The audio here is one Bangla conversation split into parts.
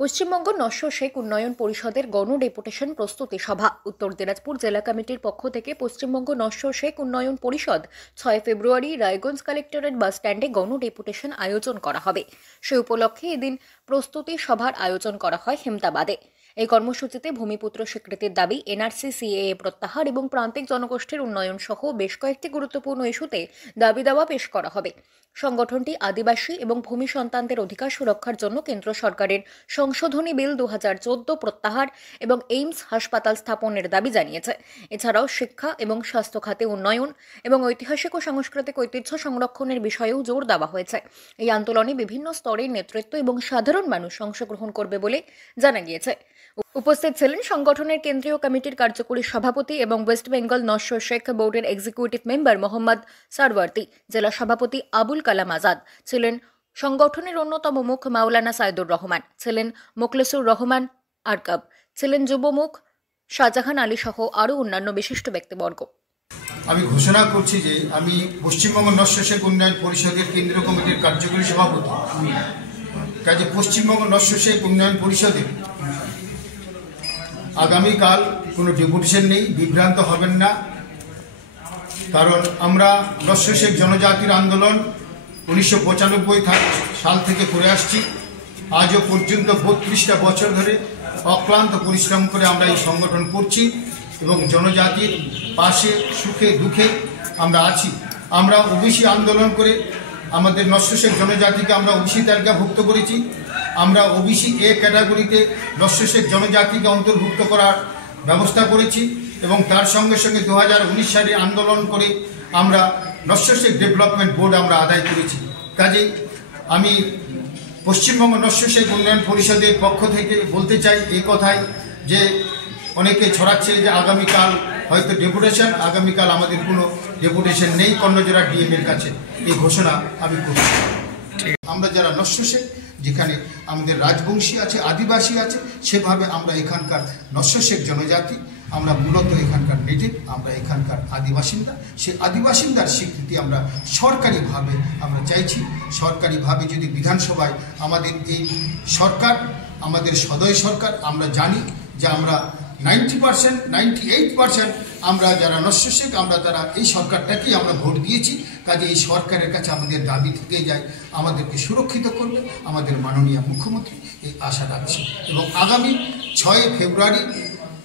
পশ্চিমবঙ্গ নস্য শেখ উন্নয়ন পরিষদের গণডেপুটেশন প্রস্তুতি সভা উত্তর দিনাজপুর জেলা কমিটির পক্ষ থেকে পশ্চিমবঙ্গ নস্য শেখ উন্নয়ন পরিষদ 6 ফেব্রুয়ারি রায়গঞ্জ কালেক্টরেট বাস স্ট্যান্ডে গণডেপুটেশন আয়োজন করা হবে। সে উপলক্ষে এদিন প্রস্তুতি সভার আয়োজন করা হয় হেমতাবাদে। এই কর্মসূচিতে ভূমিপুত্র স্বীকৃতির দাবি, এনআরসি, সিএএ প্রত্যাহার এবং প্রান্তিক জনগোষ্ঠীর উন্নয়ন সহ বেশ কয়েকটি গুরুত্বপূর্ণ ইস্যুতে দাবি দাওয়া পেশ করা হবে। সংগঠনটি আদিবাসী এবং ভূমি সন্তানদের অধিকার সুরক্ষার জন্য কেন্দ্র সরকারের সংশোধনী বিল 2014 প্রত্যাহার এবং এইমস হাসপাতাল স্থাপনের দাবি জানিয়েছে। এছাড়াও শিক্ষা এবং স্বাস্থ্য খাতে উন্নয়ন এবং ঐতিহাসিক ও সাংস্কৃতিক ঐতিহ্য সংরক্ষণের বিষয়েও জোর দেওয়া হয়েছে। এই আন্দোলনে বিভিন্ন স্তরের নেতৃত্ব এবং সাধারণ মানুষ অংশগ্রহণ করবে বলে জানা গিয়েছে। উপস্থিত ছিলেন সংগঠনের কেন্দ্রীয় কমিটির কার্যকরী সভাপতি এবং ওয়েস্ট বেঙ্গল নস্য শেখ বোর্ডের এক্সিকিউটিভ মেম্বার মোহাম্মদ সারওয়ার্দী, জেলা সভাপতি আবুল কালাম আজাদ, ছিলেন সংগঠনের অন্যতম মুখ মাওলানা সাইদুর রহমান, ছিলেন মোখলেসুর রহমান আরকাব, ছিলেন যুবমুখ শাহজাহান আলী সহ আরও অন্যান্য বিশিষ্ট ব্যক্তিবর্গ। আমি ঘোষণা করছি যে আমি পশ্চিমবঙ্গ নস্য শেখ উন্নয়ন পরিষদের কেন্দ্রীয় কমিটির কার্যকরী সভাপতি। কাজে পশ্চিমবঙ্গ নস্য শেখ উন্নয়ন পরিষদের আগামীকাল কোনো ডেপুটেশন নেই, বিভ্রান্ত হবেন না। কারণ আমরা নস্য শেখ জনজাতির আন্দোলন 1995 সাল থেকে করে আসছি। আজও পর্যন্ত 32টা বছর ধরে অক্লান্ত পরিশ্রম করে আমরা এই সংগঠন করছি এবং জনজাতির পাশে সুখে দুঃখে আমরা আছি। আমরা ওবিসি আন্দোলন করে আমাদের নস্য শেখ জনজাতিকে আমরা ওবিসি তালিকাভুক্ত করেছি। আমরা ওবিসি এ ক্যাটাগরিতে নস্য শেখ জনজাতিকে অন্তর্ভুক্ত করার ব্যবস্থা করেছি এবং তার সঙ্গে সঙ্গে 2019 সালে আন্দোলন করে আমরা নস্য শেখ ডেভেলপমেন্ট বোর্ড আমরা আদায় করেছি। কাজেই আমি পশ্চিমবঙ্গ নস্য শেখ উন্নয়ন পরিষদের পক্ষ থেকে বলতে চাই এই কথাই যে অনেকে ছড়াচ্ছে যে আগামীকাল হয়তো ডেপুটেশন, আগামীকাল আমাদের কোনো ডেপুটেশন নেই কর্ণজোড়া ডিএম এর কাছে। এই ঘোষণা আমি করছি। আমরা যারা নস্য শেখ, যেখানে আমাদের রাজবংশী আছে, আদিবাসী আছে, সেভাবে আমরা এখানকার নস্য শেখ জনজাতি, আমরা মূলত এখানকার নেটিভ, আমরা এখানকার আদিবাসিন্দা। সেই আদিবাসিন্দার স্বীকৃতি আমরা সরকারিভাবে আমরা চাইছি। সরকারিভাবে যদি বিধানসভায় আমাদের এই সরকার, আমাদের সদয় সরকার, আমরা জানি যে আমরা 90%, 98% আমরা যারা নস্য শেখ আমরা তারা এই সরকারটাকেই আমরা ভোট দিয়েছি। কাজে এই সরকারের কাছে আমাদের দাবি থেকে যায়, আমাদেরকে সুরক্ষিত করবে আমাদের মাননীয় মুখ্যমন্ত্রী, এই আশা রাখছি। এবং আগামী 6 ফেব্রুয়ারি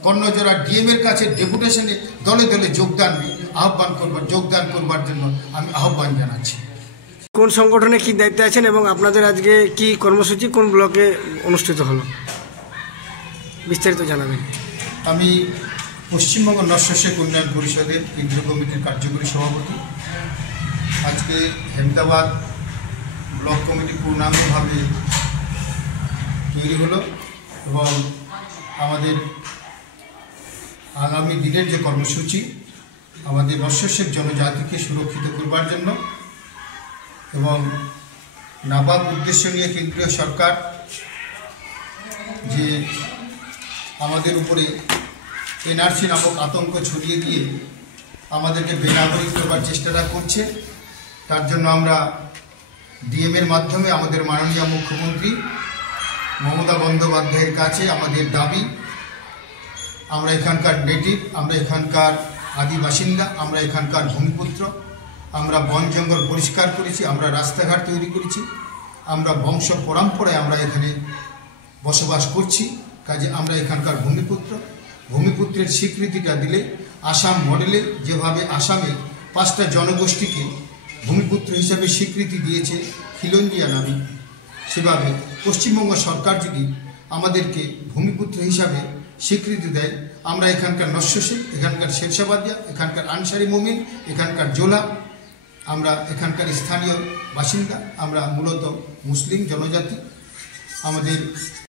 কর্ণজোড়া ডিএম এর কাছে ডেপুটেশনে দলে দলে যোগদান করবার জন্য আমি আহ্বান জানাচ্ছি। কোন সংগঠনে কি দায়িত্বে আছেন এবং আপনাদের আজকে কি কর্মসূচি কোন ব্লকে অনুষ্ঠিত হলো, বিস্তারিত জানাবেন। আমি পশ্চিমবঙ্গ নস্য শেখ উন্নয়ন পরিষদের কেন্দ্রীয় কমিটির কার্যকরী সভাপতি। আজকে হেমতাবাদ ব্লক কমিটি পূর্ণাঙ্গভাবে তৈরি হলো এবং আমাদের আগামী দিনের যে কর্মসূচি আমাদের নস্য শেখ জনজাতিকে সুরক্ষিত করবার জন্য এবং নাবাব উদ্দেশ্য নিয়ে কেন্দ্রীয় সরকার যে আমাদের উপরে এনআরসি নামক আতঙ্ক ছড়িয়ে দিয়ে আমাদেরকে বেনাগরিক করবার চেষ্টাটা করছে, তার জন্য আমরা ডিএমের মাধ্যমে আমাদের মাননীয় মুখ্যমন্ত্রী মমতা বন্দ্যোপাধ্যায়ের কাছে আমাদের দাবি, আমরা এখানকার নেটিভ, আমরা এখানকার আদিবাসিন্দা, আমরা এখানকার ভূমিপুত্র, আমরা বন জঙ্গল পরিষ্কার করেছি, আমরা রাস্তাঘাট তৈরি করেছি, আমরা বংশ পরম্পরায় আমরা এখানে বসবাস করছি। কাজে আমরা এখানকার ভূমিপুত্রের স্বীকৃতিটা দিলে আসাম মডেলে যেভাবে আসামে 5টা জনগোষ্ঠীকে ভূমিপুত্র হিসাবে স্বীকৃতি দিয়েছে খিলঞ্জিয়া নামে, সেভাবে পশ্চিমবঙ্গ সরকার যদি আমাদেরকে ভূমিপুত্র হিসাবে স্বীকৃতি দেয়, আমরা এখানকার নস্য শেখ, এখানকার শেরশাবাদিয়া, এখানকার আনসারি মোমিন, এখানকার জোলা, আমরা এখানকার স্থানীয় বাসিন্দা, আমরা মূলত মুসলিম জনজাতি। আমাদের